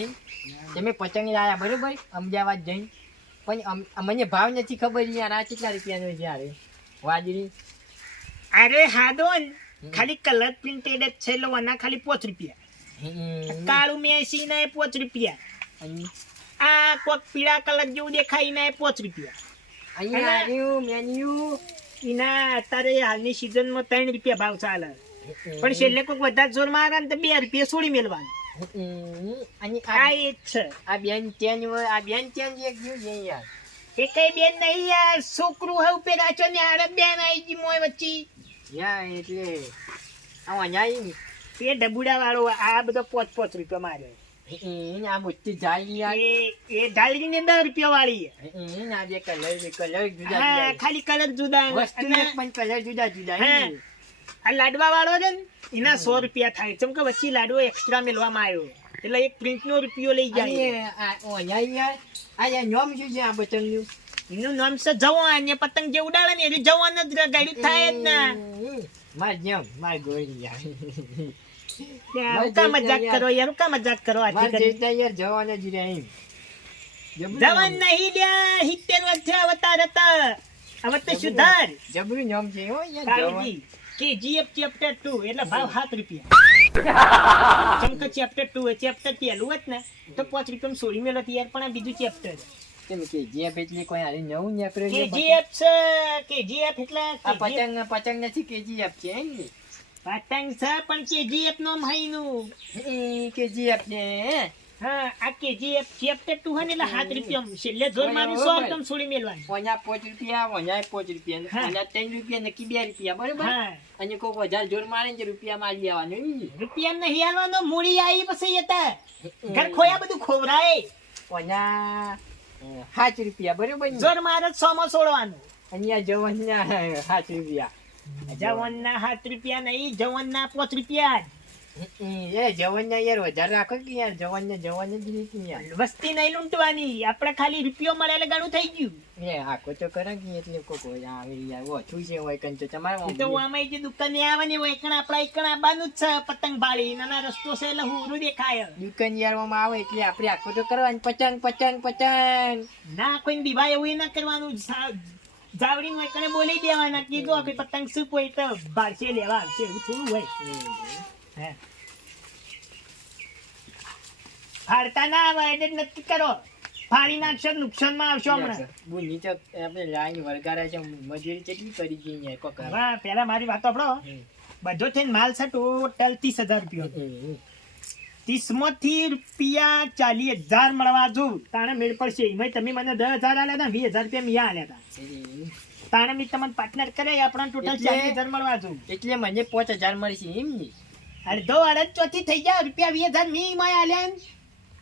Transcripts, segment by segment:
જઈને તમે પતંગ લાયા બરોબર અમદાવાદ જઈને પણ મને ભાવ નથી ખબર યાર આ કેટલા રૂપિયાનો છે યાર વાજરી અરે હાદોન ખાલી કલર પ્રિન્ટેડ જ છે લોના ખાલી 5 રૂપિયા કાળું મેસી ના 5 રૂપિયા આ કોક પીળા કલર જેવું દેખાય ના 5 રૂપિયા અહીંયા આવ્યું મેન્યુ એના અત્યારે હાલની સિઝનમાં 3 રૂપિયા ભાવ ચાલે પણ છેલ્લે કોઈક વધારે જોર મારે ને તો 2 રૂપિયા છોડી મેળવાનું અને આ એ જ છે આ બેન ચેન આ બેન ચેન એક જેવું છે યાર એ કઈ બેન નહીં યાર છોકરું હવે પેલા છો ને આડે બેન આવી ગઈ મોય વચ્ચે યા એટલે આવા જાય ને એ ડબુડા વાળો આ બધો 5 રૂપિયા માર્યો આ મોટી જાળી યાર એ ઢાળી ને 10 રૂપિયા વાળી આ બે કલર જુદા હા જુદા ખાલી કલર જુદા વસ્તુ પણ કલર જુદા જુદા આ લાડવા વાળો છે ને એના 100 રૂપિયા થાય ચમ કે વચ્ચે લાડવો એક્સ્ટ્રા મેળવામાં આવ્યો એટલે એક પ્રિન્ટ નો રૂપિયો લઈ જાય યાર આ નોમ શું છે આ પતંગનું એનું નામ છે જવાન ને પતંગ જે ઉડાડે ને એ જવાન જ ગાડી થાય જ ના માર જેમ માર ગોળી યાર કા મજાક કરો યાર કા મજાક કરો માર જેતા યાર જવાન જ રે એમ જવાન નહીં લ્યા 70 વર્ષે અવતાર હતા હવે તો સુધાર જબરું નામ છે હો યાર જવાન KGF ચેપ્ટર 2 એટલે ભાવ 7 રૂપિયા ચમકે ચેપ્ટર 2 ચેપ્ટર પહેલું જ ને તો 5 રૂપિયા છોડી મેલો યાર પણ આ બીજું ચેપ્ટર કેમ કે જીએફ એટલે કોઈ હારી નવું નીકળ્યું KGF છે KGF એટલે આ પતંગ નથી KGF છે એમ ને પતંગ છે પણ KGF નો મહિનું KGF છે હા આ KGF ચેપ્ટર 2 હે ને એટલે 7 રૂપિયા છેલ્લે જોર મારી 100 રૂપિયા છોડી મેલવાની ઓના 5 રૂપિયા ઓના 5 રૂપિયા ઓના 3 રૂપિયા નકી 2 રૂપિયા બરાબર હા અને કોક વધારે જોર મારે ને રૂપિયા મારી લેવાનું રૂપિયા નહીં આલવાનો મૂડી આવી પછી હતા ઘર ખોયા બધું ખોવરાય ઓના 7 રૂપિયા બરાબર જોર મારે 100 માં છોડવાનું અહીંયા જવાનના 7 રૂપિયા જવાનના 7 રૂપિયા નહીં જવાનના 5 રૂપિયા એ જવાનના યાર વધારે રાખો કે યાર જવાન જ રીતે યાર વસ્તી નહીં લૂંટવાની આપણે ખાલી રૂપિયો મળે એટલે ઘણું થઈ ગયું એ આખો તો કરે કે એટલે કોક આવે યાર ઓછું છે હોય કંચો તમારે તો આમાં જે દુકાને આવવાની હોય એકણ આપણા એકણ આવવાનું જ છે પતંગ બાળી નાના રસ્તો છે એટલે હુરું દેખાય દુકાન યારમાં આવે એટલે આપણે આખો તો કરવાની પતંગ ના કોઈને દીવા એવું ના કરવાનું જાવડી હોય કણે બોલી દેવાના કીધું કે પતંગ શું કોઈ તો બાળશે લેવા આવશે એવું થોડું હોય હે ફાડતા ના આવે એટલે નક્કી કરો ફાડી નાખશો નુકસાનમાં આવશો હમણાં બોલી તો આપણે લાઈન વરગારા છે મજૂરી કેટલી કરી ગઈ યાર કોક હા પેલા મારી વાત આપણો બધો થઈને માલ છે ટોટલ 30,000 રૂપિયા 30 માંથી રૂપિયા 40,000 મળવા જો તાણે મેળ પડશે એમાં તમે મને 10,000 આલ્યા હતા 20,000 રૂપિયા મિયા આલ્યા હતા તાણે મેં તમને પાર્ટનર કરે આપણા ટોટલ 40,000 મળવા જો એટલે મને 5,000 મળશે એમ ને અડધો અડધ ચોથી થઈ જાય રૂપિયા 20,000 મી માં આલ્યા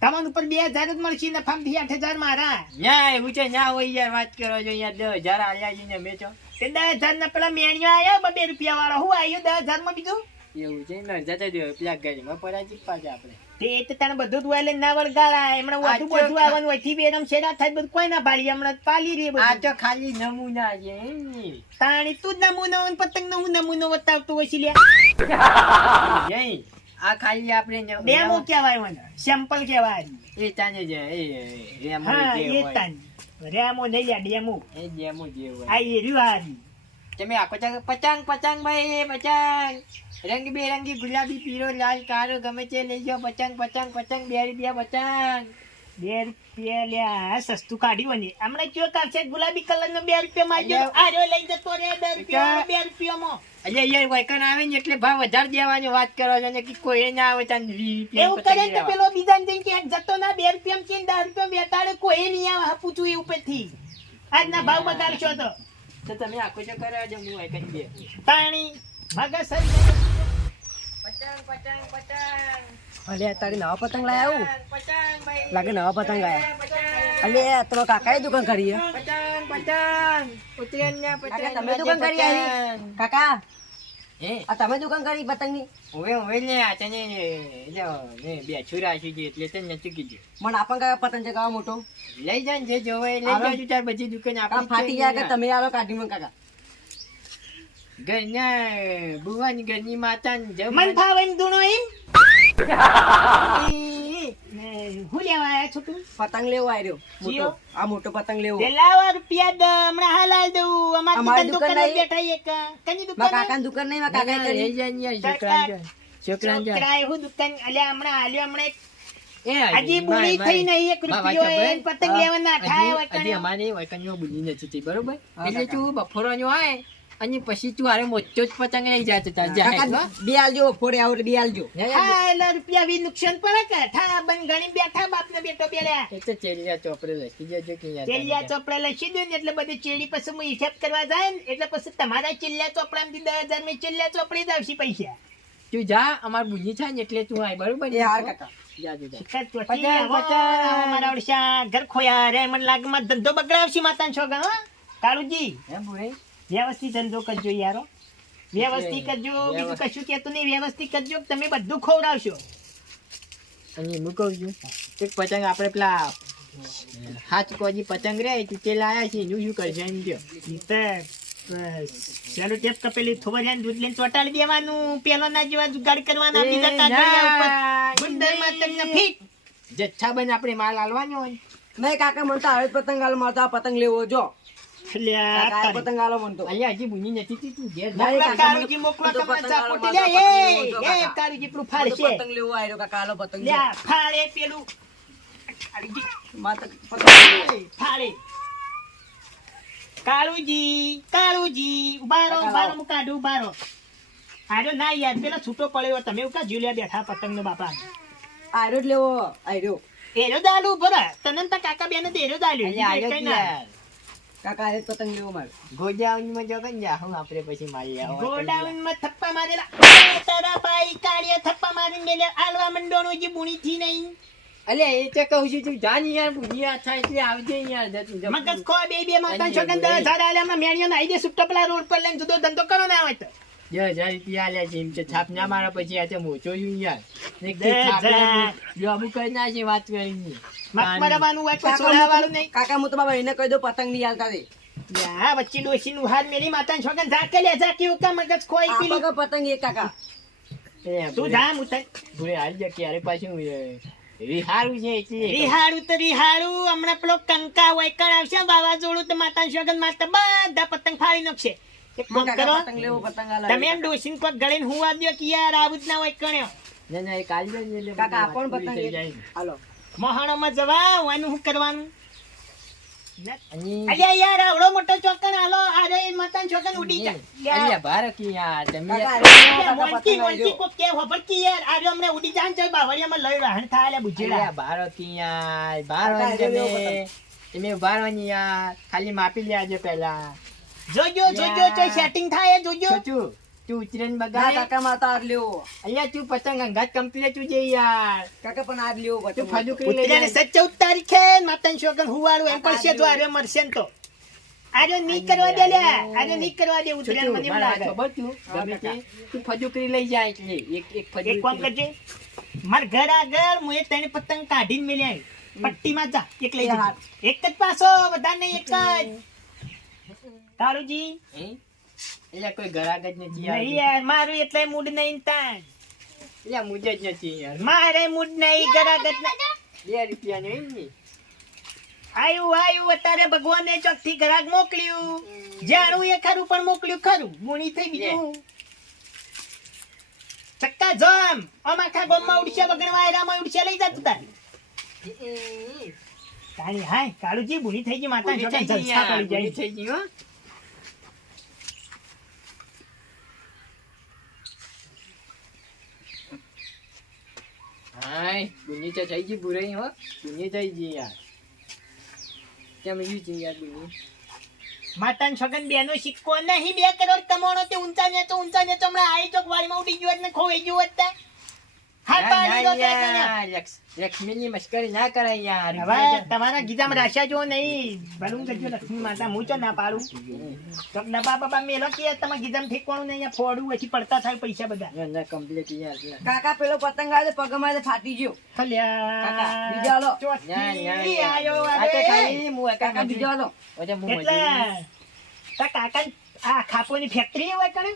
તમાર ઉપર 2,000 જ મળશે ને ફામ 8,000 મારા ના એવું છે ના હોય યાર વાત કરો છો યાર 10,000 આલ્યા છે ને મેચો તે 10,000 ના પેલા મેણિયો આયો 2 રૂપિયા વાળો હું આયો 10,000 માં બીજું એવું છે ને જતા દો પેલા ગાડીમાં પરાજી પાછા આપણે તે તને બધું દુઆલે ના વળગાળા હમણાં વધુ બધું આવવાનું હોય થી બેરમ છેડા થાય બધું કોઈ ના પાડી હમણાં પાલી રે બધું આ તો ખાલી નમૂના છે એમ ને તાણી તું જ નમૂનો અને પતંગ નો નમૂનો બતાવતો હોય છે લ્યા જઈ આ ખાલી આપણે ડેમો કહેવાય મને સેમ્પલ કહેવાય એ તાને જે એ રેમો હા જે એ હોય તાન રેમો નહીં લ્યા ડેમો એ ડેમો જે હોય આ એ રીવારી તમે આખો પતંગ ભાઈ પતંગ રંગબેરંગી ગુલાબી પીળો લાલ કાળો ગમે તે લઈ જાઓ પતંગ 2 રૂપિયા પતંગ 2 રૂપિયા લ્યા સસ્તું કાઢ્યું ને હમણાં કયો કાઢશે ગુલાબી કલર નો 2 રૂપિયા માં જો આ જો લઈ જતો રે 2 રૂપિયા 2 રૂપિયામાં એટલે યાર વાયકન આવે ને એટલે ભાવ વધારે દેવાની વાત કરો છો ને કે કોઈ ના આવે તને 20 એવું કરે તો પેલો બીજા ને કે જતો ના 2 રૂપિયા કે 10 રૂપિયા બેતાડે કોઈ નહીં આવે પૂછું એ ઉપરથી આજના ભાવ બગાડશો તો તમે આખો જો કરાવ જો હું વાયકન દે તાણી મગજ સરી પતંગ અલે તારી નવા પતંગ લાયા હું પતંગ ભાઈ લાગે નવા પતંગ આયા અલે તમારા કાકાએ દુકાન કરી હે પતંગ ઉતરેનના પતંગ તમે દુકાન કરી આવી કાકા હે આ તમે દુકાન કરી પતંગની ઓવે લે આ તને લ્યો ને બે છુરા છે એટલે તને નથી કીધું મને આપણ કાકા પતંગ છે કાવા મોટો લઈ જા જે જોવે લઈ જાજો તાર બધી દુકાન આ આપણી ફાટી ગયા કે તમે આલો કાઢી મને કાકા ઘરના ભુવાની ઘરની માતા મન ફાવે દુણો એમ હું લેવા આયા છો તું? પતંગ લેવો આવ્યો જીઓ? આ મોટો પતંગ લેવો પેલા રૂપિયા હમણાં હાલ આલ દઉં. અમારી અમારી દુકાન દુકાન બેઠા નહીં. એક કની મારા દુકાન? કાકાની દુકાન નહીં, મારા કાકાએ કરી. છોકરાએ હું દુકાન અલ્યા હમણાં હાલ્યો હમણાં એક એ હજી બુરી થઈ નહીં એક રૂપિયો એ પતંગ લેવા ના થાય હોય હજી કણે. અમારે વૈકન્યો બુલી નથી થઈ, બરોબર? એટલે તું બફોરનો હોય અને પછી તું હારે મોટો જ પતંગ લઈ જાય તાર જાય કાકા બે આલજો, ફોડે આવો એટલે બે આલજો. હા એટલે રૂપિયા વી નુકસાન પડે કે ઠા બન ગણી બેઠા બાપને બેટો પેલા તો ચેલિયા ચોપડે લખી જજો કે યાર ચેલિયા ચોપડા લખી દો ને એટલે બધી ચેડી પછી હું હિસાબ કરવા જાય ને એટલે પછી તમારા ચેલિયા ચોપડામાંથી 10,000 માં ચેલિયા ચોપડી જ આવશે પૈસા. તું જા, અમાર બુની થાય ને એટલે તું આય, બરોબર? એ હાર કાકા. જા જા શિકાર ચોટી આવો, મારા ઓળશા ઘર ખોયા રે મને લાગે માં ધંધો બગડાવશે માતાનો છોકરા. હો કાળુજી હે બુરે વ્યવસ્થિત ધંધો કરજો યારો, વ્યવસ્થિત કરજો. બીજું કશું કહેતું નહીં, વ્યવસ્થિત કરજો. તમે બધું ખવડાવશો. અને હું કહું છું એક પતંગ આપણે પેલા હાથ કોજી પતંગ રે તે લાયા છે એનું શું કરશે એમ કહો. ચાલો ટેપ કપેલી થોડીને દૂધ લઈને ચોટાડી દેવાનું. પેલો ના જેવા જુગાડ કરવાના, બીજા કાગળિયા ઉપર ગુંદરમાં તમને ફીટ. જથ્થાબંધ આપણે માલ આલવાનો હોય. નહીં કાકા મને તો હવે જ પતંગ આલો, મારે તો આ પતંગ લેવો જો. અલ્યા કાકા આ તારી. પતંગ આલો મને તો. અહીંયા હજી બુની નથી થઈ, તું ઘેર જા. મોકલા કાકા, કાળુજી, મોકલા મને તો તમારા પતંગ ચા આલો, પોટી મારે લે. તો પતંગ લેવો જો, એ કાકા. કાળુજી પેલું મને ફાડશે. તો પતંગ લેવો આવ્યો કાકા, આલો પતંગ જો. લ્યા ફાડે પેલું કાળુજી, મારે તો પતંગ લેવો. ફાડે. કાળુજી, કાળુજી, ઉભા રહો, કાકા ઉભા રહો, લાવો. હું કાઢું, ઉભા રહો. આર્યો ના યાર, પેલો છૂટો પડ્યો. તમે એવું કા ઝૂલ્યા બેઠા પતંગનો બાપા? આયરો જ લેવો, આયરો. એરો દાલુ ભરા તને તો કાકા બેને તો એરો દાલ્યું. અહીંયા બીજું આવ્યો કઈ જ ના. યાર. કાકા આયરો જ પતંગ લેવો મારે. ગોડાઉનમાં જો કઈ જા હું આપણે પછી મારી આવો. ગોડાઉનમાં થપ્પા મારેલા. તારા ભાઈ કાળિયા થપ્પા મારીને મેલ્યા. આલવા મંડોનું જે બુણી થી નહીં. અલ્યા એ તો કહું છું તું જા ને યાર, બુની આ થાય એટલે આવજે યાર. જા તું જા. મગજ ખો બે માતા છોકન 10,000 આલે હમણાં મેણિયો નાઈ દે સુટ્ટા પેલા રોડ પર લઈને જુદો ધંધો કરો ને આવે તો. 10,000 રૂપિયા આલ્યા છે એમ છે, છાપ ના મારા પછી આ તો મોચો છું યાર. ને તે 10,000. છાપ જો અમુક કરી નાખે વાત કરીને. મત મરવાનું હોય કોઈ કાકા સોડા વાળું નહીં. કાકા હું તો બાબા એને કહી દઉં પતંગ નહીં આલતા દે. યા વચ્ચે ડોશીનું હાથ મેલી માતા છોકન ઝાકે લે ઝાકે ઉકા મગજ ખોઈ આપો પીલી. કે પતંગ એક કાકા. એ તું જા મુતઈ. ભૂરે હાલ જા ક્યારે પાછું એ હારું છે એટલે રિહાડું તો રિહાડું હમણાં પેલો કંકા હોય કણ આવશે વાવાઝોડું તો માતા છોકન માતા બધા પતંગ ફાડી નાખશે. એક કામ કાકા કરો, પતંગ લેવો, પતંગ આલો. તમે એમ ડોશીને કોક ગળીને હુવા દ્યો કે યાર આવું જ ના હોય કણ્યો. ના ના એ કાલ જ એટલે કાકા આપો ને પૂરી પતંગ થઈ એક. જાય. હાલો. મોહાણોમાં જવા વાનું શું કરવાનું? અને અલ્યા યાર આવડો મોટો ચોકન હાલો આરે માતાન ચોકન ઉડી જાય. અલ્યા ભારકી યાર તમે કાકા યાર. આયરો લેવો, કાકા મોનકી પતંગ મોનકી આલજો. કોક કે હોબળકી યાર આરે હમણે ઉડી જાય ને તો બાવળિયામાં લઈ રાહણ થાય લે બુજેડા. અલ્યા ભારકી યાર ભારવાની તમે તમે ભારવાની યાર ખાલી માપી લેજો પહેલા. જોજો જોજો તો સેટિંગ થાય જોજો. છોટુ તું ઉતરેન ના બગાડે. કાકા મારે તો આજ લેવો. અલ્યા તું પતંગ અંગાત કમ્પ્લીટ તું જઈ યાર. કાકા પણ આજ લેવો તું પતંગ. ફજુકરી લઈ ઉતર્યાને જાય. 14 તારીખે માતાન ચોકન હુવાડું એમ પડશે તો આરે મરશે ને તો. આરે નહીં કરવા દે લ્યા આરે નહીં કરવા દે ઉતર્યાને મને છોટુ, એમ મારા લાગે. ખબર તું ગમે તે તું ફજુકરી લઈ જાય એટલે એક એક કામ ફજુકરી. કરજે માર ઘર આગળ હું એક ત્રણ પતંગ કાઢીને મેલી આવી. પટ્ટીમાં જા એક લઈ જજો. એક જ પાછો બધા નહીં એક જ. કાળુજી હે? અલ્યા કોઈ ગરાગ જ નથી યાર. નહીં યાર મારું એટલે મૂડ નહીં તાન. અલ્યા મુજે જ નથી યાર. મારે મૂડ નહીં ગરાગત ના. 2 રૂપિયાનું એમ ને. આયુ અત્યારે ભગવાને ચોકથી ગરાગ મોકલ્યું. જાણું એ ખરું પણ મોકલ્યું ખરું. મુણી થઈ બીજું ચક્કા જમ આમ આખા ગામમાં ઉડશે બગડવા એરામાં ઉડશે લઈ જતું તાર. તાણી હાય કાળુજી બુણી થઈ ગઈ માતા પૂરી છોકરા થઈ ગઈ જલસા યાર, પડી જાય. પૂરી થઈ ગઈ હો. હાય બુની તો થઈ ગઈ બુરાઈ હો. બુની થઈ ગઈ યાર. કેમ ઈ છે યાર બુની? માતાન છોકન બેનો સિક્કો નહીં 2 કરોડ કમાણો તે ઊંચા ને તો હમણાં આઈ ચોક વાડીમાં ઉડી ગયો ને ખોવાઈ ગયો હતા. હા ના, પાડી દો ના તે કને. યાર, લક્ષ્મીની મસ્કરી ના કરાય યાર. હવે તમારા ગીધામાં રાશા જો નહીં ભલું કરજો લક્ષ્મી માતા હું ચો ના પાડું. તો ડબ્બા બબ્બા મેલો કે તમારા ગીધામાં ઠેકવાનું નહીં અહીંયા ફોડું પછી પડતા થાય પૈસા બધા. ના, ના, complete યાર. કાકા પેલો પતંગ આવ્યો પગમાં એટલે ફાટી ગયો. કાકા, બીજો આલો. ચોથી ના, ના, આયો આ તો હવે. ખાલી હું એકા કાકા બીજો આલો. ઓજે હું એટલે મજૂરી. તાર કાકા આ ખાપોની ફેક્ટરી હોય કણે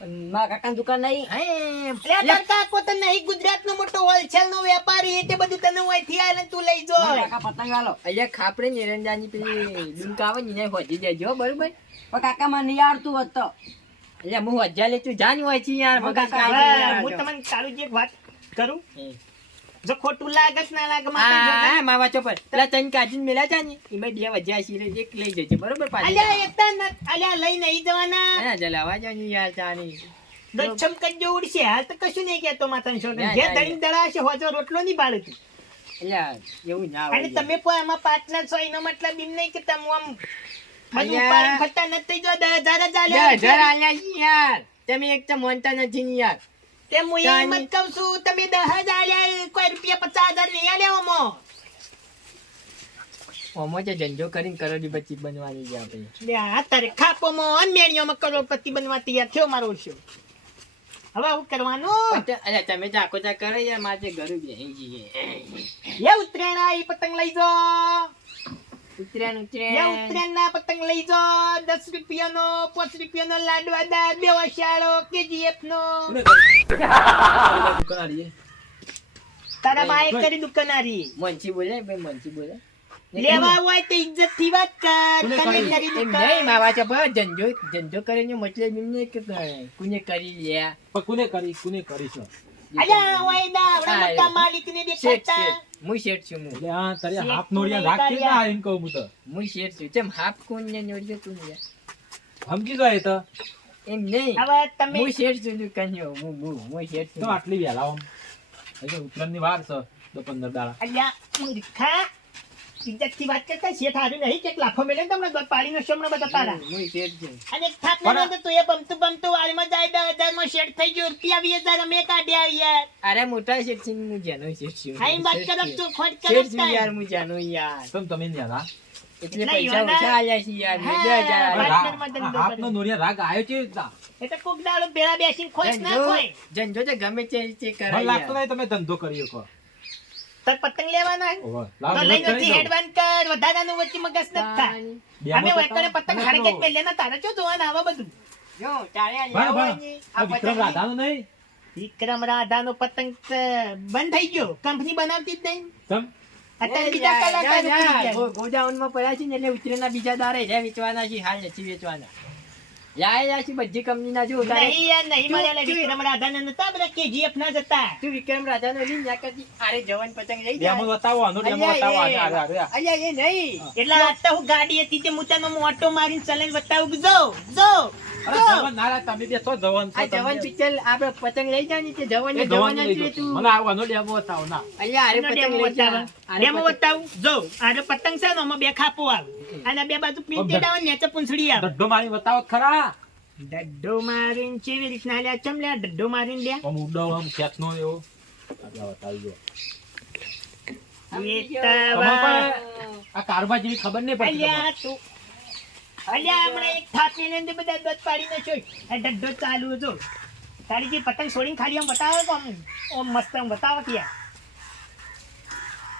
મારા કાકાની દુકાન નહીં. હે, એટલે તાર કાકો તો નહીં ગુજરાતનો મોટો હોલસેલ નો વેપારી એટલે બધું તને અહીંથી આલે ને તું લઈ જો. મારા કાકા પતંગ વાળો. અહીંયા ખાપરે ને એરંડાની પેલી ડુંક આવે ને એને હોજી દેજો બરોબર. પણ કાકા મને નહીં આવડતું હોત તો. એટલે હું હજાર લે તું જાન હોય છે યાર મગજ હવે કાઢી હું તમને તારું જે એક વાત કરું હે. જો ખોટું લાગે કે ના લાગે માથે જોજે. હા માવા ચોપર પેલા તન કાઢીને મેલા છે ને એમાં 2 વજ્યા છે એક લઈ જજે બરોબર પાછી અલ્યા એકતા ન અલ્યા લઈ નહીં જવાના. હા જલાવા જાની યાર ચાની દચ્છમ કજ્જો ઉડશે હાલ તો કશું નહીં કહેતો માતાને છોકરા. ના, જે ના, દળીને દળાશે હોજો રોટલો નહીં બાળે તું. એટલે એવું ના અને હોય તમે પણ આમાં પાટલા છો એનો મતલબ એમ નહીં કે તમે આમ બધું અલ્યા. ઉપાડીને ફરતા નથી જો 10,000 જ યાર આલ્યા. ઘર આલ્યા છે યાર તમે એક તો માનતા નથી ને યાર તે હું એમ ચાની. જ કહું છું તમે 10,000 આલ્યા કોઈ રૂપિયા 50,000 નહીં આલ્યા ઓમો. ઓમો જે ધંધો કરીને કરોડી બચી બનવાની છે આપણે લે આ તારે ખાપોમાં અને મેણીઓમાં કરોડપતિ બનવા તૈયાર થયો મારો ઓળશો. હવે હું કરવાનું અરે તમે જાકો જા કરે યાર મારે ઘરે બેહી જઈએ લે ઉત્તરાયણ આવી પતંગ લઈ જો. ઉતરેણ લે ઉતરેણ ઉત્તરાયણ ના પતંગ લઈ જો. 10 રૂપિયાનો 5 રૂપિયાનો લાડવા દા બે વસાડો KGF નો. તારા બાએ કરી દુકાનારી મનસી બોલે ભાઈ મનસી બોલે લેવા હોય તો ઇજ્જત થી વાત કર. કને કરી એમ દુકાન. નહીં માવા છે પણ ધંધો કરીને મતલબ એમ નહીં કે કોને કરી લે કુને કરીશ અલ્યા હોય ના આવડા હા, મોટા એ. માલિકને શેઠ દેખાતા. શેઠ હું શેઠ છું હું એટલે આ તારી શેઠ હાફ નોડિયા તું રાખી નહીં ના એમ કહું હું તો હું શેઠ છું ચમ હાફ કોણ ને નોડ્યો તું યાર સમજી જાય તો એમ નહીં હવે તમે હું શેઠ છું દુકાનીઓ હું શેઠ તો છું આટલી વહેલા આમ હજી ઉત્તરાયણની વાર છે તો 15 દાડા અલ્યા મૂર્ખા ઇજ્જત થી વાત કરતા શેઠ હારું નહીં કે લાફો મેલે ને તમને દોત પાડીનો શમણો બધા તારા. હું શેઠ છું અને થાપ ન તો તું એ બમતું વાળમાં જાય 10,000 માં શેઠ થઈ ગયો રૂપિયા 20,000 અમે કાઢ્યા યાર. અરે મોટા શેઠ છું હું જાનો શેઠ છું હા, એમ વાત કરો તું ખોટ કરો શેઠ છું તાર. યાર હું જાનો યાર તમે નહીં હતા એટલે ના, પૈસા યોના- ઓછા આલ્યા છે યાર મેં હા, 2,000 વાત આલ્યા. કરમાં ધંધો હાફ નો કરે. નોડિયા રાગ આવ્યો છે રીતના? એ તો કોક દાડો ભેળા બેસીને ખોટ ના ખોય. ધંધો તો ગમે તે રીતે મને કરાય લાગતું યાર. નહીં તમે ધંધો કરી શકો તાર પતંગ લેવાના હે? ઓહો, તો લાવ લઈને મદદ કરી નથી દઉં. હેડવાન કર વધારાનું વચ્ચે મગજ નથી થાય. બે અમે માં વૈકણે પતંગ તમે હરગે જ તો- પહેલે ના તારે શું જોવાના આવા બધું. જો તારે આ ભાઈ, લેવો ભાઈ, હોય ને, આ આ વિક્રમ પતંગ રાધાનું નહીં વિક્રમ રાધાનો પતંગ તો બંધ થઈ ગયો. કંપની બનાવતી જ નહીં. તમ અત્યારે બીજા કલાકાર ઉપડી ગયા. ગોડાઉનમાં પડ્યા છે ને એટલે ઉતરેના બીજા દારે રહ્યા વેચવાના છે હાલ નથી વેચવાના લાયા છે બધી કંપનીના જો તારે નહીં યાર, નહીં મળેલા વિક્રમ રાધાના નતા બધા KGF ના જતા. તું વિક્રમ રાજાનો લઈને ન્યા કરતી આરે જવાન પતંગ લઈ ડેમો જા બતાવો આનો ડેમો બતાવો આને આરે આરે આ. અલ્યા એ નહીં એટલે આ તો હું ગાડી હતી તે મુતાનો મોટો મારીને ચલાઈને બતાવું કે જો અરે જવાન નારા તમે બે તો જવાન છો આ જવાન તમે. પિક્ચર આપણે પતંગ લઈ જા ને તે જવાન એ જવાન જવાન જ લઈ રે જાઓ. તું મને આવો આનો ડેમો બતાવો ના અલ્યા આરે એનો પતંગ ડેમો લઈ જા બતાવો. આરે ડેમો પતંગ- બતાવું જો આરે પતંગ છે ને આમાં બે ખાપો આવે અને બે બાજુ પીંટી આવે ને નીચે પૂંછડી આવે. દડ્ડો મારી બતાવો તો ખરા ડડ્ડો મારીને કેવી રીતના લ્યા ચમ લ્યા ડડ્ડો મારીને લ્યા આમ ઉડો આમ ખેતનો એવો આટલા બતાવી દો સમજી ગયો. વેતાવા. તમારે પણ આ કારબા જેવી ખબર નહીં પડતી તમને. અલ્યા તું અલ્યા હમણાં એક થાપી લઈને બધા દોત પાડીને જોઈ આ ડડ્ડો ચાલુ જો તારી જે પતંગ છોડીને ખાલી આમ બતાવો તો આમ મસ્ત આમ બતાવો કે યાર.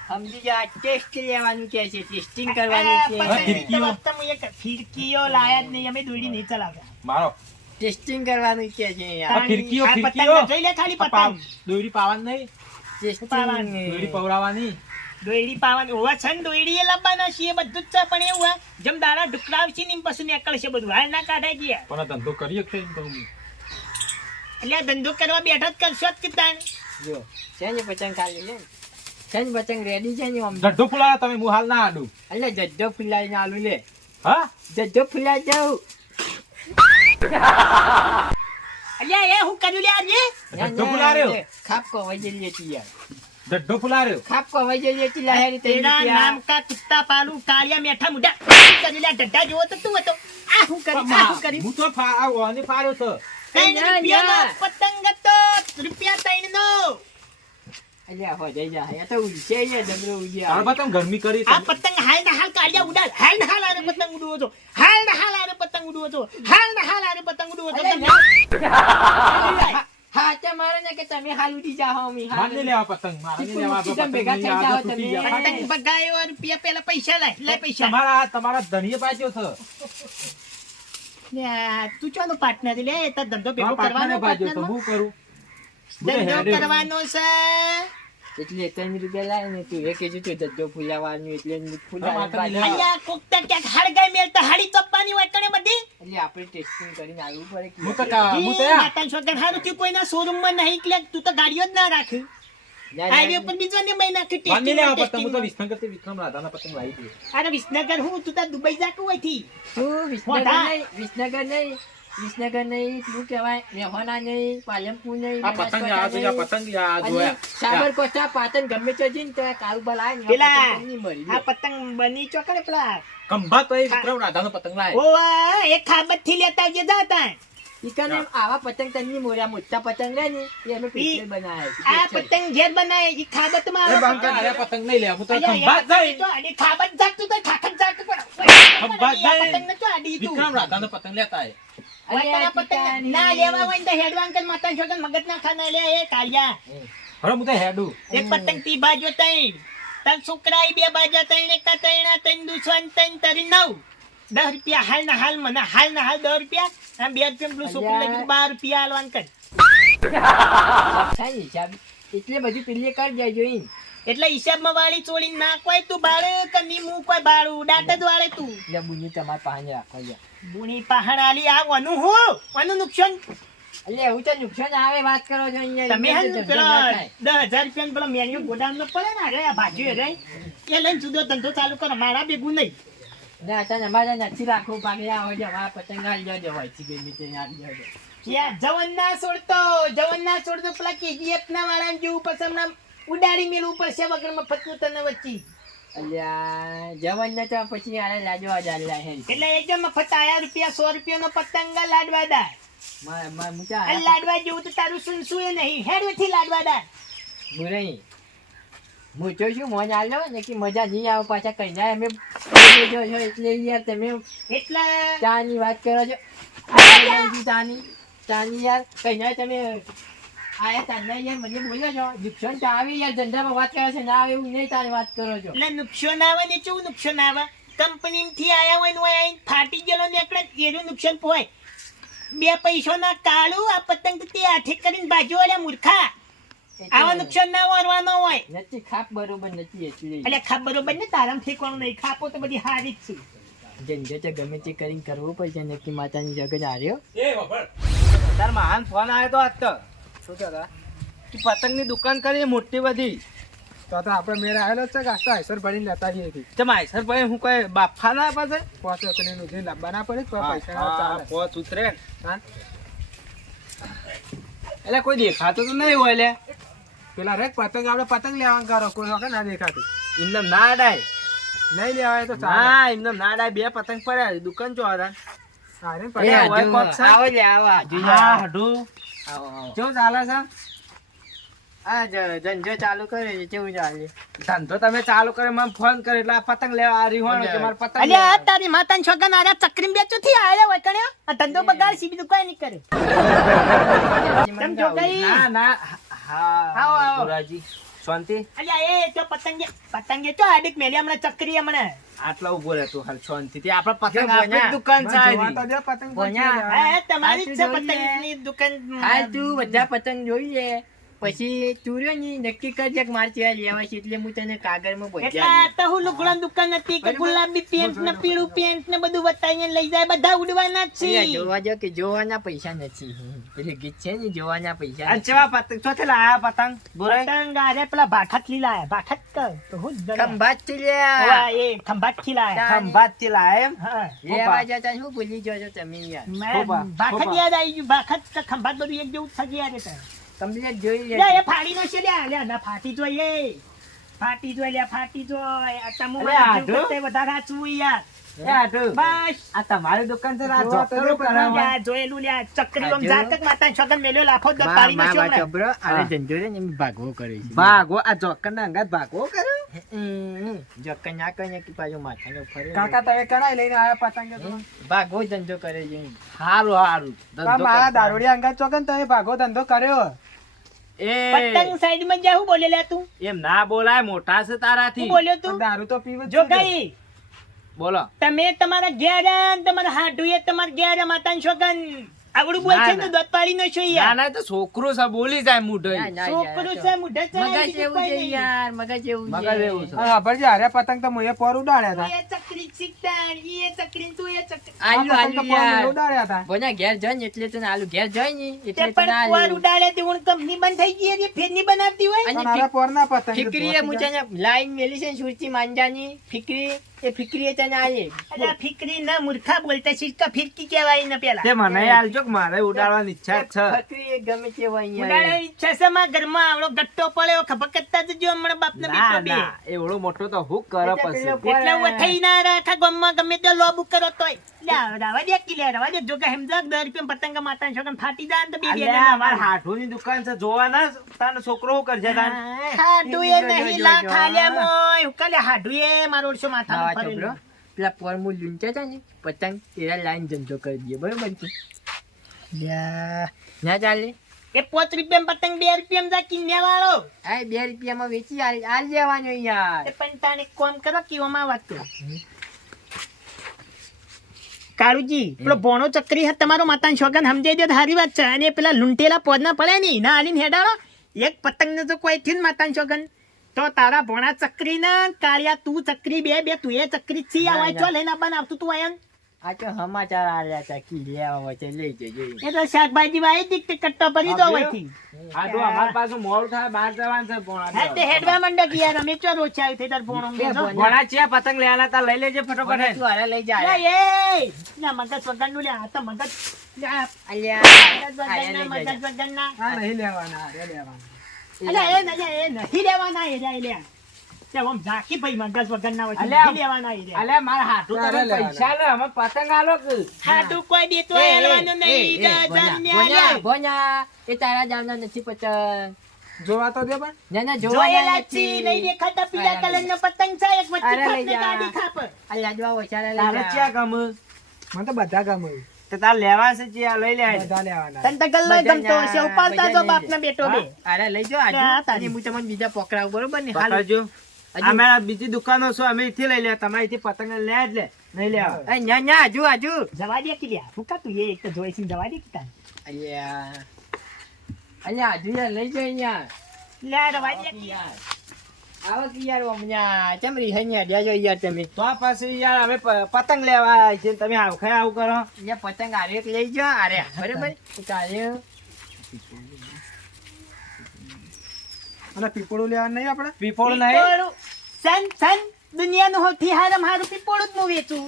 સમજી જા ટેસ્ટ લેવાનું કે છે ટેસ્ટિંગ કરવાનું આ છે પતંગ ફિરકીઓ. તો વખતે હું એક ફિરકીઓ લાયા જ નહીં અમે દોડી નહીં ચલાવતા. મારો ટેસ્ટિંગ કરવાનું કે છે યાર આ ફિરકીઓ, આ ફિરકીઓ. પતંગ જોઈ લે ખાલી આ પાવ- પતંગ દોયડી પાવાની નહીં ટેસ્ટિંગ દોયડી પવડાવવાની દોયડી પાવાની ઓવા છે ને દોયડી એ લાવવાના છે એ બધું જ છે પણ એવું આ જેમ દાડા ઢુકડાવશે ને એમ પછી નીકળશે બધું હાલ ના કાઢાય ગયા. પણ આ ધંધો કરીએ કે એમ કહું હું. એટલે આ ધંધો કરવા બેઠા જ કરશો જ કે તાણ. જો છે ને પતંગ ખાલી છે ને છે ને પતંગ રેડી છે ને આમ ધંધો ફુલાવા તમે હું હાલ ના આડું એટલે જદ્દો ફુલાઈને આલુ લે હા જદ્દો ફુલાઈ જાઉં અલ્યા એ હું કર્યું લે આજે ધંધો ફુલાર્યો ખાપ કો વજેલી હતી યાર ધંધો ફુલાર્યો ખાપ કો વજેલી હતી લહેરી તેરા તેરી નામ કા કુત્તા પાલુ કાળિયા મેઠા મુઢા કરી લે ઢઢા જેવો તો તું હતો આ હું કરી આ હું કરી હું તો આ ઓને ફાર્યો છે ત્રણ ના, રૂપિયાનો ના. પતંગ હતો રૂપિયા 3 નો અલ્યા હો જઈ જા આ તો ઉજે યાર જબરો ઉજે તાર બા તમે ગરમી કરી આ પતંગ હાલ ના હાલ કાળિયા ઉડાડ હાલ ના હાલ આરે પતંગ ઉડવો છો હાલ ના હાલ આરે પતંગ ઉડવો છો હાલ ના હાલ આરે પતંગ ઉડવો છો તમે હા તે મારે ને કે તમે હાલ ઉડી જાઓ મી માર નહીં લેવા પતંગ મારે નહીં લેવા તું પતંગ ભેગા થઈ જાઓ તૂટી તમે. ગયા. પતંગ બગાયો રૂપિયા પેલા પૈસા લે પૈસા તમારા ધણીએ પાછો છે લે આ તું ચોનો પાર્ટનર લે એ તો ધંધો ભેગો આ પાટલાને કરવાનો ભાગ્યો તો partner હું કરું ધંધો હેડે. કરવાનો છે એટલે 3 રૂપિયા લાય ને તું એ કહેજો તું ધંધો ફૂલાવાનું એટલે હા, ફૂલાવાનું માતાજી લે. અહીંયા કોક તો ક્યાંક હાડગાઈ મેલતા હાડી ચોપવાની હોય કણે બધી એટલે આપણે ટેસ્ટિંગ કરીને આવવું પડે કે હું તો હું તો ઈ માતાનો છોકરા હારું થયું કોઈના શોરૂમમાં નહીં એટલે તું તો ગાડીઓ જ ના રાખ ના, હાઈવે પર બીજો ને મહિના કે મને લે આ પતંગ હું તો ટેસ્ટિંગ વિસનગર થી વિક્રમ રાધાના પતંગ લાવી દઉં. અરે વિસનગર હું તું તો દુબઈ જાતું હોય થી તું મોઢા. વિસનગર નહીં તું કહેવાય મેહોણા નહીં પાલનપુર નહીં આ પતંગ આ જો આ પતંગ આ અને જોયા સાબરકોટા પાટણ ગમે તે જઈને તો કારુબાર આવે ને પેલા આ પતંગ નહીં મળી આ પતંગ બની ચોકડે પેલા ખંભા તો એ વિક્રમ રાધાનો પતંગ લાવે ઓવા એક ખાબત થી લેતા આવજે જાતા ઈકને આવા પતંગ તની મોર્યા મોટા પતંગ રહે ને એ અમે પેચે બનાવ્યા આ પતંગ ઘેર બનાય ઈ ખાબત માં એ આવે બંકા અરે પતંગ નહીં લે હું તો અલ્યા, ખંભા એ જાય તો આડી ખાબત જાતું તો ખાખત જાતું પણ ખંભા આ જાય. પતંગ ને તો આડી તું વિક્રમ રાધાનો પતંગ લેતા આય. વટાણા પતંગ ના લેવા હોય ને તો હેડવાન કે માતા છોકન મગજ ના ખાના લે એ કાળિયા હવે હું તો હેડું એક પતંગ તી બાજુ તઈ તન સુકરાઈ બે બાજા તઈ એક તઈણા તઈ દુસવાન તઈ તરી 9 10 રૂપિયા હાલ ના હાલ મને હાલ ના હાલ 10 રૂપિયા આમ 2 રૂપિયા પેલું છોકરું લઈ 12 રૂપિયા આલવાન કર થાય હિસાબ એટલે બધું પેલી કરી જાય જોઈ એટલે હિસાબમાં વાળી ચોળી ના કોઈ તું બાળે કે ની મું કોઈ બાળું દાંત જ વાળે તું એટલે બુની તમારે પાસે રાખો લ્યા બુણી પહાડ આલી આ વાનું હું વાનું નુકસાન એટલે એવું તો નુકસાન આવે વાત કરો છો અહીંયા તમે હે ને ધંધો પેલા ના થાય. 10,000 રૂપિયા પેલા મેન્યુ ગોડાઉન નો પડે ને અરે આ બાજુ રે એ લઈને જુદો ધંધો ચાલુ કરો મારા ભેગું નહીં ને અત્યારે અમારે નથી રાખવું પાકે આ હોય અમારા પતંગ આવી જજો હોય છે ગમે તે આવી જજો યા જવન ના છોડતો પેલા કેજીએફ ના વાળા જેવું પછી હમણાં ઉડાડી મેળવું પડશે વગર મફતનું તને વચ્ચે અલ્યા જવાન ને તો પછી આને લાજવા જાલ્યા હે એટલે એકદમ મફત આયા રૂપિયા 100 રૂપિયાનો પતંગ લાડવા દા માર મુચા આ લાડવા જેવું તો તારું સુનસું એ નહીં હેડવેથી લાડવા દા મુરઈ મુચો શું મોજ આલ્યો ને કે મજા નહીં આવે પાછા કઈ ના અમે જો એટલે યાર તમે એટલે ચા ની વાત કરો છો ચાની યાર કઈ ના તમે આયા તારના યાર મને બોલો છો નુકસાન તો આવી યાર ધંધામાં વાત કરે છે ના આવે એવું નહીં તારી વાત કરો છો એટલે નુકસાન આવે ને કેવું નુકસાન આવે કંપની થી આયા હોય ને હોય આઈને ફાટી ગયેલો ને એટલે એનું નુકસાન પોય 2 પૈસાના કાળું આ પતંગ તો તે હાથે કરીને બાજુ વાળા મૂર્ખા આવા નુકસાન ના કરવાનો હોય નથી ખાપ બરોબર નથી એટલે એટલે ખાપ બરોબર ને તારામ ઠેકવાનું નહીં ખાપો તો બધી હારી જ છે ઝંઝટ ગમે તે કરીને કરવું પડશે નક્કી માતાની જગત હાર્યો એ બાપા તાર મહાન ફોન આવ્યો તો આજ તો શું કહેતા કે પતંગની દુકાન કરી મોટી બધી તો આપણે મેળ આવેલો છે કે આસ્તો આઈસર ભરીને લેતા જઈએ છીએ ચમ આઈસર ભાઈ હું કોઈ બાફા ના પાસે પાંચ રૂપિયાનું જે લાવવા ના પડે તો પૈસા ચાલે પોચ ઉતરે હા એટલે કોઈ દેખાતું તો નહીં હોય લે પેલા રેક પતંગ આપણે પતંગ લેવાનું કરો કોઈ વખત ના દેખાતું એમને ના ડાય નહીં લેવાય તો ચાલે ના એમને ના ડાય 2 પતંગ પડ્યા દુકાન જો હતા સારે એ પતંગ હોય હજુ કોક છે? આવો લે આવો હજુ હા હડું આવો આવો કેવું ચાલે છે આ ધંધો ચાલુ કરે છે કેવું ચાલે ધંધો તમે ચાલુ કરે મને ફોન કરે એટલે આ પતંગ લેવા આ રીહોણો કે મારે પતંગ અલ્યા આ લેવા. તારી માતાની છોકરા આરા ચક્રી બેચો થી આયા હોય કણ્યો આ ધંધો બગાડ સી બીજું કોઈ નહીં કરે સમજો કઈ ના ના હા આવો, આવો. ગુરાજી શાંતિ અલ્યા એ તો પતંગે તો આડિક મેલી હમણાં ચક્રી હમણાં આટલા ઉભો રહેતો હાલ શાંતિથી આપડે પતંગ જો આપણી બોન્યા. જ દુકાન છે જોવા આની. તો દે પતંગ બોન્યા. પછી હા તમારી જ છે આ તું જોઈએ. પતંગની દુકાન હાલ તું બધા પતંગ જોઈ લે પછી તું રહ્યો ને નક્કી કરજે કે મારે ત્યાં લેવા છે એટલે હું તને કાગળમાં એટલે પહોંચાડી આ તો હું લુગડા દુકાન હતી કે ગુલાબી પેન્ટ ને પીળું પેન્ટ ને બધું બતાવીને લઈ જાય બધા ઉડવાના જ અલ્યા, છે જોવા જો કે જોવાના પૈસા નથી પેલું ગીત છે ને જોવાના પૈસા આ નથી. ચેવા પતંગ ચોથી લાયા પતંગ બોરે પતંગ આરે પેલા ભાઠત થી લાયા ભાઠત કર તો હું જ દડા. ખંભાતથી લ્યા. ઓવા, એ ખંભાત થી લાયા ખંભાત થી લાયા એમ હા લેવા જતા શું ભૂલી જાઓ છો તમે યાર મેં ભાખત યાદ આવી ગયું ભાખત કે ખંભાત બધું એક જેવું થઈ ગયા રે કમ્પ્લીટ જોઈ લે લે એ ફાડી નો છે લે ના ફાટી જોઈએ ફાટી જોઈ લે ફાટી જોઈ આ તમુ અરે આઢું? કરતે વધારે સાચું યાર એ આટલું. બસ આ તમારી દુકાન છે ને આ જોવા તો જોકરો દે પણ કરાવવા. લ્યા, જોયેલું લ્યા ચક્રી આમ આઢું? જાતક માતા છોકન મેલ્યો લાફો દ બા- પાડી નો બા- છે બા હમણાં. ચબરો, આને હા. ધંધો રે ને એમ ભાગવો કરે છે ભાગો આ જોકર ના અંગાત ભાગો કર્યો જોકર ના કરે કે પાછું માથાનો ફરે કાકા તમે કણાઈ લઈને આયા પતંગ તો? ભાગવો ધંધો કરે છે હારું હારું ધંધો આ મારા કરતા. દારૂડિયા અંગાત ચોકન તમે ભાગો ધંધો કર્યો પતંગ એ સાઈડ માં જા હું બોલે લે તું એમ ના બોલાય મોટા છે તારાથી હું બોલ્યો તું દારૂ તો પીવું જ જો છે ને. કઈ બોલો તમે તમારા ઘેર તમારા હાડુએ તમારા ઘેર માતાની છોકન આવડું બોલ છે ને દોત પાડી નો છો ના યાર ના તો છોકરો છે બોલી જાય મૂઢ છોકરું છે મુઢે ચડાવી મગજ એવું છે યાર, મગજ એવું છે. મગજ એવું છે. હા ભરજે હારે પતંગ તો મુએ પર ઉડાડ્યા હતા એ ચકરી શીખતા એ ચકરી તું એ ચકરી આલુ આ પતંગ તો આલુ પર યાર. ઉડાડ્યા હતા બોના ઘેર જાય ને એટલે તને આલુ ઘેર જાય ને તે એટલે તને પણ પોર આલુ. ઉડાડે તે હું કંપની બંધ થઈ ગઈ છે ફેર ની બનાવતી હોય અને પણ હારે પોરના પતંગ ફિકરી એ મુચાને લાઈન મેલી છે ને સુરતી માંજાની ફિકરી એ ફિકરી એ તને આલે. અલા ફિકરી ના મૂર્ખા બોલતા શીખતા ફિરકી કહેવાય ને પેલા તે મને આલજો કે મારે ઉડાડવાની ઈચ્છા જ છે ફકરી એ ગમે તે હોય યાર. ઉડાડે ઈચ્છા છે માં ઘરમાં આવડો ગટ્ટો પડ્યો ખબર કરતા જજો હમણાં બાપને ના બેટો બે ના એવડો મોટો તો હું કરે પછી એટલે વઠાઈ ના રાખા ગામમાં ગમે તે લોબ કરો તોય લ્યા રાવા દે કે લ્યા રાવા દે જો કે હેમજા 10 રૂપિયા પતંગ માતા છોકન ફાટી જાય ને તો બે બે અલ્યા માર હાઠુની દુકાન છે જોવા ના તાનો છોકરો હું કરજે તાન હાડુએ નહીં લા ખાલ્યા મોય ઉકાલે હાડુએ મારો ઓરસો માથા હા, પર છોકરો. પેલા પોરમું લૂંટા હતા ને પતંગ એરા લાઈન ધંધો કરી દઈએ બરોબર છે લ્યા ના ચાલે એ 5 રૂપિયા પતંગ 2 રૂપિયા જા કિન્યા વાળો આ 2 રૂપિયામાં વેચી આલ લેવાનો યાર. એ પણ તાને કોમ કરો કેવામાં વાત કરો કાળુજી પેલો ભોણો ચક્રી હાથ તમારો માતાનો શોગન સમજાઈ દો તો સારી વાત છે અને પેલા લૂંટેલા પોદના પડે ને ના આલીને હેડાડો એક પતંગ ને તો કોઈ થયું ને માતાનો શોગન તો તારા ભોણા ચક્રી ના કાળિયા તું ચક્રી બે તું એ ચક્રી છી આ વાંચો લઈને બનાવતું તું આયન આ તો સમાચાર આલ્યા હતા કી લેવા હોય છે લઈ જજો. એ તો શાકભાજી વાય દીક તે કટ્ટો ભરી દો હોયથી હાડું અમાર પાસે મોડું થાય બહાર જવાનું છે હા તે હેડવા મંડક યાર અમે ચો રોચા આવી થઈ તાર ભોણો બેસો ઘણા છે પતંગ લેવાના તા લઈ લેજે ફટોફટ તું હારે લઈ જા લે એ ના મગજ વગરનું લે આ તો મગજ લ્યા, અલ્યા મગજ વગરના મગજ વગરના હા નહીં લેવાના હારે લેવાના અલ્યા એ નહીં લેવાના એ જાય લ્યા તે આમ ઝાંખી ભાઈ મગજ વગરના હોય છે, અલ્યા, નહીં લેવાના એ જાય અલ્યા માર હાઠું તારે તમે પૈસા લે અમે પતંગ આલો કે હાટુ કોઈ દેતો હેલવાનું નહીં ભોના ભોના એ તારા જામના નથી પતંગ. જોવા તો દે પણ ના ના જોયેલા જોવાના છી નથી. નહીં દેખાતા પીળા કલરનો પતંગ છે એક વચ્ચે અરે લઈ ખાપને જા. ગાડી ખાપ અલ્યા જો ઓછારા લઈ તારે જા. ક્યાં ગમ મને તો બધા ગમે તે તાર લેવા છે ચિયા લઈ લે બધા લેવાના તને તો ગલ્લો ગમતો હશે ઉપાડતા જો બાપના બેટો બે અરે લઈ જાઓ હા, આજુ તારી. અને હું તમને બીજા પકડાવું બરોબર ને હાલ પકડજો હજુ. અમે આ બીજી દુકાનો છો અમે અહીંથી લઈ લે તમારે અહીંથી પતંગ લે જ લે નહીં લેવા એ ન્યા ન્યા આજુ જવા દે કે લ્યા હું કા તું એ એક તો જોઈ છે જવા દે કે તાન અલ્યા અલ્યા આજુ યાર લઈ જાઓ યાર લે રવા દે કે યાર આવો કે યાર ઓમન્યા ચમરી હન્યા દેજો યાર તમે તો આ પછી યાર અમે પતંગ લેવા આવ્યા છીએ તમે આવું ખાય આવું કરો યા પતંગ આરે એક લઈ જાઓ આરે બરોબર ચાલે અને પીપળું લેવાનું નહીં આપણે પીપોળ નહીં પીપોળું. સન દુનિયાનું સૌથી હારામાં હારું પીપોળું જ હું વેચું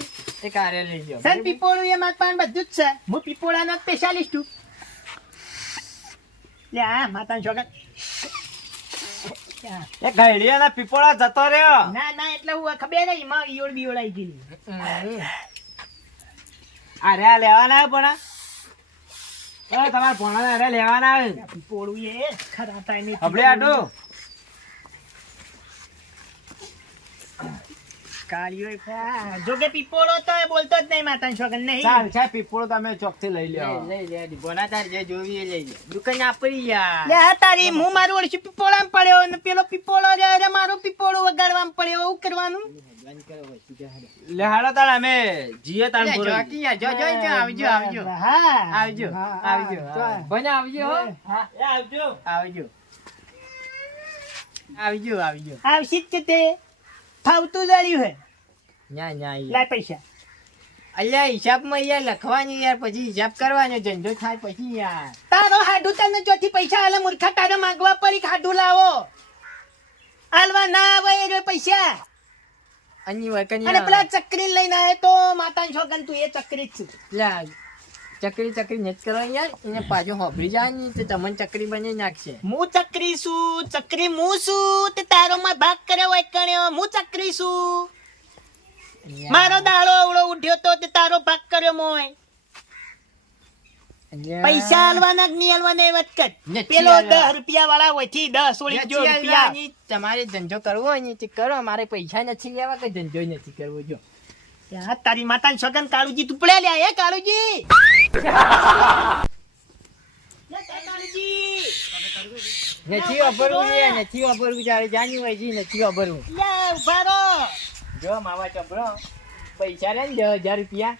એક આરે લઈ જાઓ સન પીપોળું એ માર પાસે બધું જ છે હું પીપોળાનો સ્પેશિયાલિસ્ટ છું લે આ માતાનો છોકરા એ ઘડિયાના પીપોળા જતો રહ્યો ના ના એટલે હું ખબર નહીં માં ઈયોળ બીયોળ આવી ગયેલી અરે આ લેવાના આવે પણ તમારા ભોણા અરે લેવાના આવે આ પીપોળું એ ખરા થાય નહીં હબળે આટો કાળિયો એ ખરા. જો કે પીપોળો તો એ બોલતો જ નહીં માતાનો છોકરા નહીં ચાલ છે પીપોળો તમે ચોકથી લઈ લ્યો લઈ લે બોના તાર જે જોવી એ લઈ લે દુકાન આપડી યાર લે આ તારી હું મારું વર્ષ પીપોળામાં પડ્યો ને પેલો પીપોળો રે મારો પીપોળો વગાડવામાં પડ્યો એવું કરવાનું લે હાલો તાણ અમે જીએ તાણ અલ્યા, પૂરો જોકી યાર, જો જો જો આવજો આવજો હા આવજો આવજો બોના આવજો હો. એ આવજો આવજો આવજો આવજો આવશી જ કે તે ફાવતું જડ્યું હે ન્યા ન્યા યાર. લાય પૈસા અલ્યા હિસાબમાં યાર લખવાની યાર પછી હિસાબ કરવાનો ધંધો થાય પછી યાર તારો હાડું તને ચોથી પૈસા આલે મૂર્ખા તારે માંગવા પડી કે હાડું લાવો આલવા ના આવે એ રે પૈસા અની વકની અને પેલા ચકરી લઈને આવે તો માતાનો છોકન તું એ ચકરી જ છે લા ચકરી ચકરી નેટ કરવા યાર એને પાછો હોભરી જાય ને તો તમને ચકરી બની નાખશે હું ચકરી છું ચકરી હું છું તે તારો માં ભાગ કર્યો હોય કણ્યો હું ચકરી છું મારો દાડો અવળો ઉઠ્યો તો તે તારો ભાગ કર્યો મોય અલ્યા. પૈસા આલવાના કે નહીં આલવાના એ વાત કર નથી પેલો આલવા. 10 રૂપિયા વાળા હોય થી 10 સોળી જો નથી રૂપિયા આલવાની. તમારે ધંધો કરવો હોય ને તે કરો મારે પૈસા નથી લેવા કે ધંધો નથી કરવો જો યા તારી માતાની છોકન કાળુજી તુપડે લ્યા એ કાળુજી લે કાળુજી નથી વાપરવું યાર નથી વાપરવું તારે જાણી હોય છે નથી વાપરવું લે ઉભા રહો જો માવા ચપડો પૈસા રે ને 10,000 રૂપિયા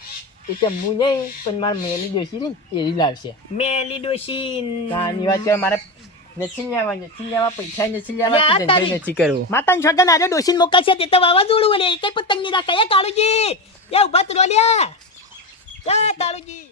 એ તો હું નહીં પણ મારે મેલી જોશી ને એરી લાવશે મેલી ડોશી કાની વાત કરે મારે નથી લેવા પૈસા નથી લેવા અરે આ ધંધો તારી- નથી કરવો માતાને છોકરા આજે ડોશીને મોકલશે તે તો વાવાઝોડું વળે એક પતંગ ની રાખે કાળુજી એ ઉભા તો લ્યા કાળુજી